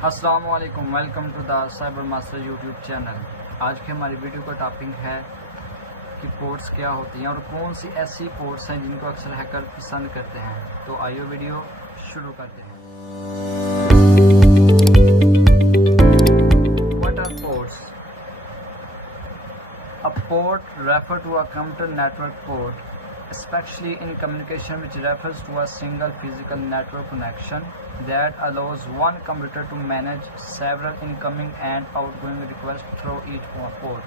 अस्सलाम वालेकुम, welcome to the cyber master YouTube channel. आज की हमारी वीडियो का टॉपिक है कि पोर्ट्स क्या होती हैं और कौन सी ऐसी पोर्ट्स हैं जिनको अक्सर हैकर पसंद करते हैं। तो आइए वीडियो शुरू करते हैं। What are ports? A port refer to a computer network port, especially in communication, which refers to a single physical network connection that allows one computer to manage several incoming and outgoing requests through each port.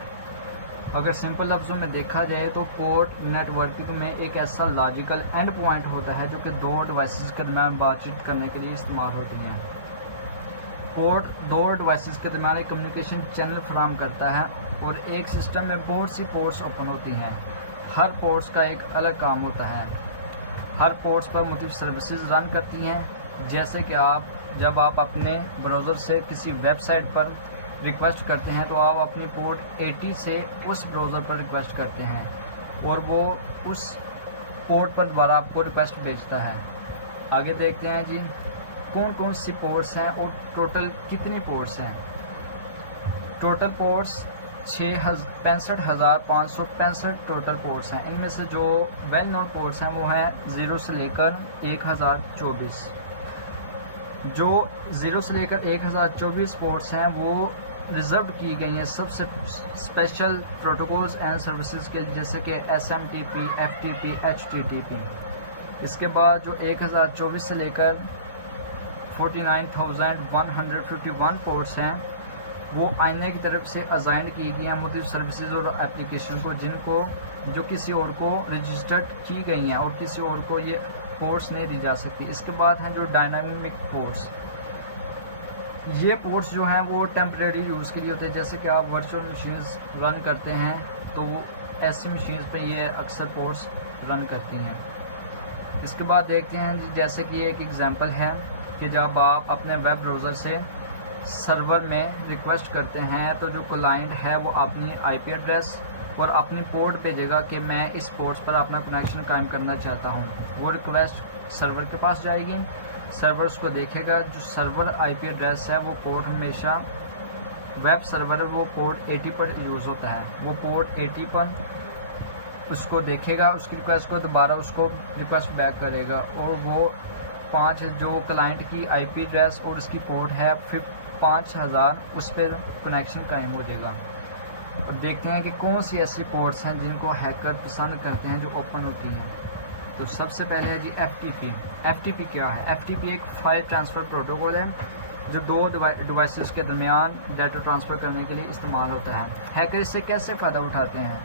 अगर simple लफ्ज़ों में देखा जाए तो port networking में एक ऐसा logical and point होता है जो कि दो डिवाइसेस के दरमियान बातचीत करने के लिए इस्तेमाल होती हैं। पोर्ट दो डिवाइसेस के दरमियान एक कम्युनिकेशन चैनल फराहम करता है और एक सिस्टम में बहुत सी पोर्ट्स ओपन होती हैं। हर पोर्ट्स का एक अलग काम होता है। हर पोर्ट्स पर मुख्तलिफ सर्विसेज रन करती हैं, जैसे कि जब आप अपने ब्राउज़र से किसी वेबसाइट पर रिक्वेस्ट करते हैं तो आप अपनी पोर्ट 80 से उस ब्राउज़र पर रिक्वेस्ट करते हैं और वो उस पोर्ट पर दोबारा आपको रिक्वेस्ट भेजता है। आगे देखते हैं जी कौन कौन सी पोर्ट्स हैं और टोटल कितनी पोर्ट्स हैं। टोटल पोर्ट्स 65,565 टोटल पोर्ट्स हैं। इनमें से जो वेल नोन पोर्ट्स हैं वो हैं 0 से लेकर 1024। जो 0 से लेकर 1024 पोर्ट्स हैं वो रिजर्व की गई हैं सबसे स्पेशल प्रोटोकॉल्स एंड सर्विसेज के, जैसे कि SMTP, FTP, HTTP। इसके बाद जो 1024 से लेकर 49,151 पोर्ट्स हैं वो आईने की तरफ से असाइन की गई हैं मुख्तलिफ सर्विसेज और एप्लीकेशन को, जो किसी और को रजिस्टर्ड की गई हैं और किसी और को ये पोर्ट्स नहीं दी जा सकती। इसके बाद हैं जो डायनामिक पोर्ट्स। ये पोर्ट्स जो हैं वो टेम्परेरी यूज़ के लिए होते हैं, जैसे कि आप वर्चुअल मशीन्स रन करते हैं तो वो ऐसी मशीन्स पे ये अक्सर पोर्ट्स रन करती हैं। इसके बाद देखते हैं जैसे कि एक एग्जांपल है कि जब आप अपने वेब ब्राउज़र से सर्वर में रिक्वेस्ट करते हैं तो जो क्लाइंट है वो अपनी IP एड्रेस और अपनी पोर्ट भेजेगा कि मैं इस पोर्ट पर अपना कनेक्शन कायम करना चाहता हूँ। वो रिक्वेस्ट सर्वर के पास जाएगी, सर्वर उसको देखेगा। जो सर्वर IP एड्रेस है वो पोर्ट हमेशा वेब सर्वर वो पोर्ट 80 पर यूज़ होता है। वो पोर्ट 80 पर उसको देखेगा, उसकी रिक्वेस्ट को दोबारा उसको रिक्वेस्ट बैक करेगा और वो 5 जो क्लाइंट की IP एड्रेस और उसकी पोर्ट है 5000 उस पर कनेक्शन कायम हो जाएगा। और देखते हैं कि कौन सी ऐसी पोर्ट्स हैं जिनको हैकर पसंद करते हैं जो ओपन होती हैं। तो सबसे पहले है जी FTP। FTP क्या है? FTP एक फाइल ट्रांसफ़र प्रोटोकॉल है जो दो डिवाइसेस के दरमियान डाटा ट्रांसफ़र करने के लिए इस्तेमाल होता है। हैकर इससे कैसे फ़ायदा उठाते हैं?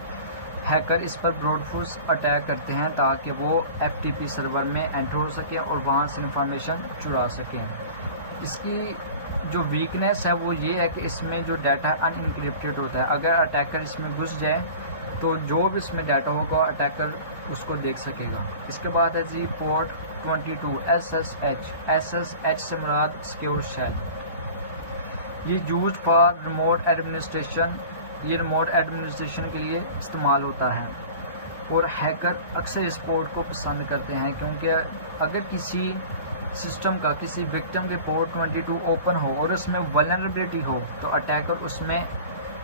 हैकर इस पर ब्रूट फोर्स अटैक करते हैं ताकि वो FTP सर्वर में एंटर हो सकें और वहाँ से इंफॉर्मेशन चुरा सकें। इसकी जो वीकनेस है वो ये है कि इसमें जो डाटा अनइनक्रिप्टेड होता है। अगर अटैकर इसमें घुस जाए तो जो भी इसमें डाटा होगा अटैकर उसको देख सकेगा। इसके बाद है जी पोर्ट 22 SSH से मुराद सिक्योर शेल। ये यूज फॉर रिमोट एडमिनिस्ट्रेशन, ये रिमोट एडमिनिस्ट्रेशन के लिए इस्तेमाल होता है और हैकर अक्सर इस पोर्ट को पसंद करते हैं क्योंकि अगर किसी सिस्टम का किसी विक्टिम के पोर्ट 22 ओपन हो और उसमें वल्नरेबिलिटी हो तो अटैकर उसमें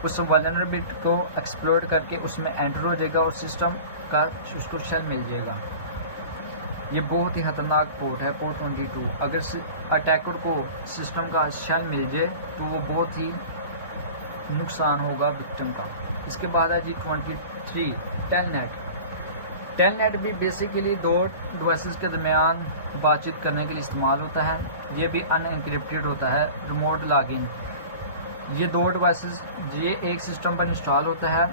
उस वल्नरेबिलिटी को एक्सप्लोर करके उसमें एंटर हो जाएगा और सिस्टम का उसको शेल मिल जाएगा। ये बहुत ही खतरनाक पोर्ट है पोर्ट 22। अगर अटैकर को सिस्टम का शेल मिल जाए तो वो बहुत ही नुकसान होगा विक्टिम का। इसके बाद है जी 23 टेलनेट भी बेसिकली दो डिवाइसेस के दरमियान बातचीत करने के लिए इस्तेमाल होता है। ये भी अनएनक्रिप्टेड होता है। रिमोट लॉगिन, ये दो डिवाइसेस ये एक सिस्टम पर इंस्टॉल होता है।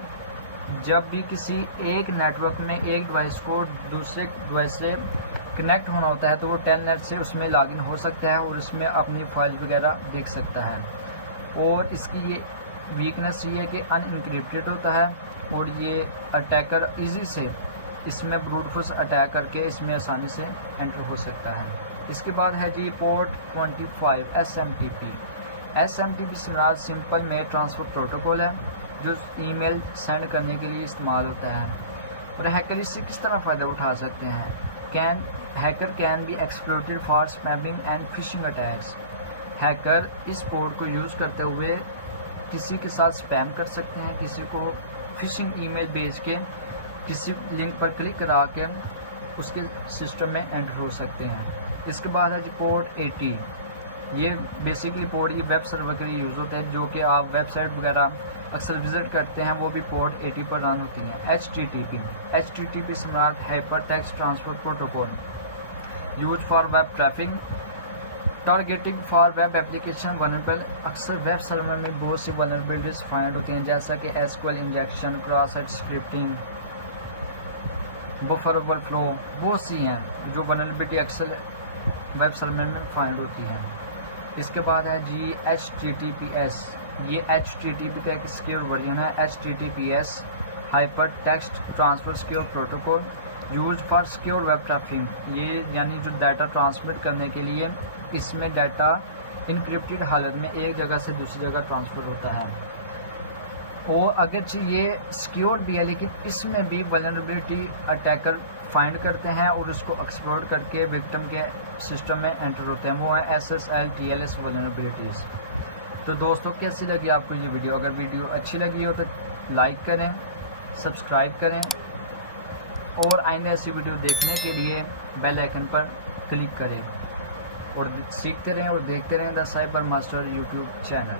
जब भी किसी एक नेटवर्क में एक डिवाइस को दूसरे डिवाइस से कनेक्ट होना होता है तो वो टेलनेट से उसमें लॉगिन हो सकता है और उसमें अपनी फाइल वगैरह देख सकता है। और इसकी ये वीकनेस ये है कि अनइनक्रिप्टेड होता है और ये अटैकर ईजी से इसमें ब्रूट फोर्स अटैक करके इसमें आसानी से एंटर हो सकता है। इसके बाद है जी पोर्ट 25 SMTP से सिंपल मेल ट्रांसफ़र प्रोटोकॉल है जो ईमेल सेंड करने के लिए इस्तेमाल होता है। और हैकर इससे किस तरह फ़ायदा उठा सकते हैं? Hacker can be exploited for spamming and phishing attacks. Hacker इस पोर्ट को यूज़ करते हुए किसी के साथ स्पैम कर सकते हैं, किसी को फिशिंग ईमेल भेज के किसी लिंक पर क्लिक करा के उसके सिस्टम में एंटर हो सकते हैं। इसके बाद है जी पोर्ट 80। ये बेसिकली पोर्ट ये वेब सर्वर के लिए यूज़ होता है, जो कि आप वेबसाइट वगैरह अक्सर विजिट करते हैं, वो भी पोर्ट 80 पर रन होती हैं। HTTP smart hyper text transfer protocol use for web traffic targeting for web application vulnerable. अक्सर वेब सर्वर में बहुत सी वनरेबिलिटीज फाइंड होती हैं, जैसा कि SQL injection, cross site scripting, buffer overflow, बहुत सी हैं जो वनरेबिलिटी अक्सर वेब सर्वर में फाइंड होती हैं। इसके बाद है जी HTTPS। ये HTTP का एक सिक्योर वर्जन है। HTTPS hyper text transfer secure protocol use for secure web traffic. ये यानी जो डाटा ट्रांसमिट करने के लिए इसमें डाटा इनक्रिप्टेड हालत में एक जगह से दूसरी जगह ट्रांसफ़र होता है। और अगरचे ये सिक्योर भी है, लेकिन इसमें भी वल्नरेबिलिटी अटैकर फाइंड करते हैं और उसको एक्सप्लॉइट करके विक्टिम के सिस्टम में एंटर होते हैं। वो है SSL TLS वल्नरेबिलिटीज़। तो दोस्तों, कैसी लगी आपको ये वीडियो? अगर वीडियो अच्छी लगी हो तो लाइक करें, सब्सक्राइब करें और आइंदा ऐसी वीडियो देखने के लिए बेल आइकन पर क्लिक करें और सीखते रहें और देखते रहें the cyber master YouTube channel.